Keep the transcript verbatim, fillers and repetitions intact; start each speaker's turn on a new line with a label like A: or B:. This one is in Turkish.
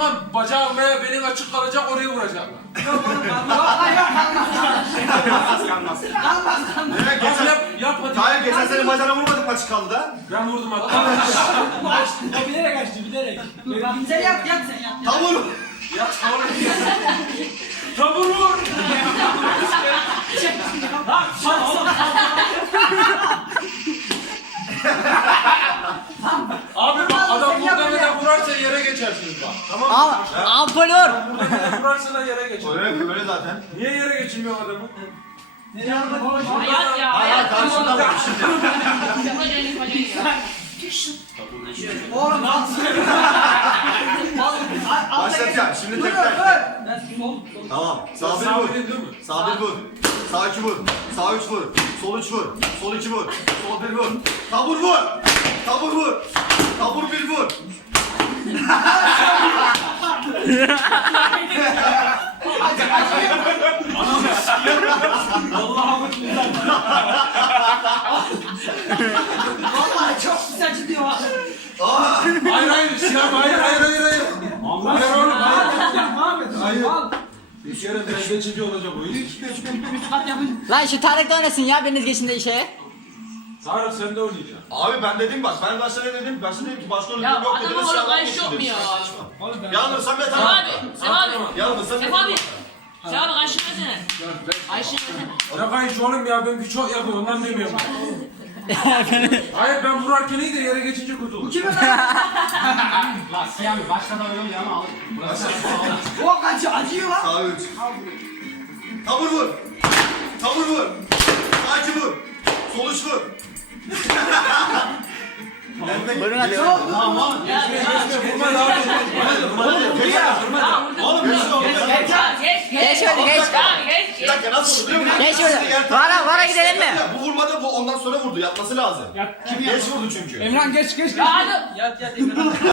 A: tutmam. Bacağım veya belin açık kalacak, oraya vuracağım.
B: Yok oğlum kalmaz. Yok yok kalmaz.
C: Kalmaz.
B: Kalmaz kalmaz.
C: Evet,
A: Yap
C: geçen...
A: yap yap hadi.
C: Hayır, geçen sene bacağına vurmadık maçı kaldı da.
A: Ben vurdum hatta.
D: O bilerek açtı bilerek.
B: Sen yap yap sen yap.
C: Tamam.
A: Ya tamam. Tabur vur.
D: Lan sana oğlum.
A: Abi bak adam burada neden vurarsa yere geçersiniz bak. Tamam mı?
E: Al, ampulör.
A: Burada neden vurarsa da yere geçer.
C: Öyle böyle zaten.
A: Niye yere geçilmiyor adamı?
D: Ne yapalım?
F: Hayat ya.
C: Hayır, karşında var şimdi.
B: Oğlum al.
C: Başlatacağım, şimdi
B: Dur
C: tekrar.
B: dur.
D: Ben sol.
C: Tamam, sağ bir vur.
A: Sabredin değil mi?
C: Sağ bir vur. Sağ iki vur. Sağ üç vur. Sol üç vur. Sol iki vur. Sol bir vur. Tabur vur. Tabur vur. Tabur bir vur.
A: Allah'ım.
B: Vallahi çok güzel gidiyor.
C: Aa!
A: Hayır hayır Siyam hayır hayır hayır hayır.
D: Allah
A: Hayır oğlum hayır.
D: Ahmet.
A: Hayır.
D: Al.
A: Bir kere ben geçince olacak o iş.
B: Üç kat yapın.
E: Lan şu Tarık da oynasın ya biriniz geçin de işe.
A: Sarı sen de oynayacaksın.
C: Abi ben dedim bak, ben başta ne dedim? Başta dedim ki başta öyle
F: Ya
C: yok dedim.
F: adamın orada kayış yok mu ya?
D: Oğlum ben.
C: Yalnız sen be
F: Sev
C: tamam.
F: abi. Sev abi.
C: Yalnız sen be
F: Sev abi. Sev abi kayışı versene. Kayışı versene.
A: Ne kayış oğlum ya ben çok yapıyorum ondan demiyorum. Hayır ben vurarken iyi de yere geçince kötü olur.
B: Kime lan?
D: La Siyami başkadan öyle mi ama al.
B: O kaçı acıyor lan.
C: Sağ üç. Tabur vur. Tabur vur. Sağ iki vur. Sol üç vur.
E: Buyurun hadi.
B: Ne oldu?
D: Tamam.
A: Vurma abi.
C: Oğlum bir şey oldu.
F: Geç geç.
E: Geç şöyle geç.
F: Ya geç
C: Bir
F: geç.
C: dakika nasıl oldu biliyor musun?
E: Geç şöyle.
C: Yer-
E: Vara vara gidelim mi?
C: Bu vurmadı, bu ondan sonra vurdu. Yapması lazım.
D: Ya kim
C: Geç vurdu çünkü.
D: Emran geç geç.
F: Ya hadi. Yat yat.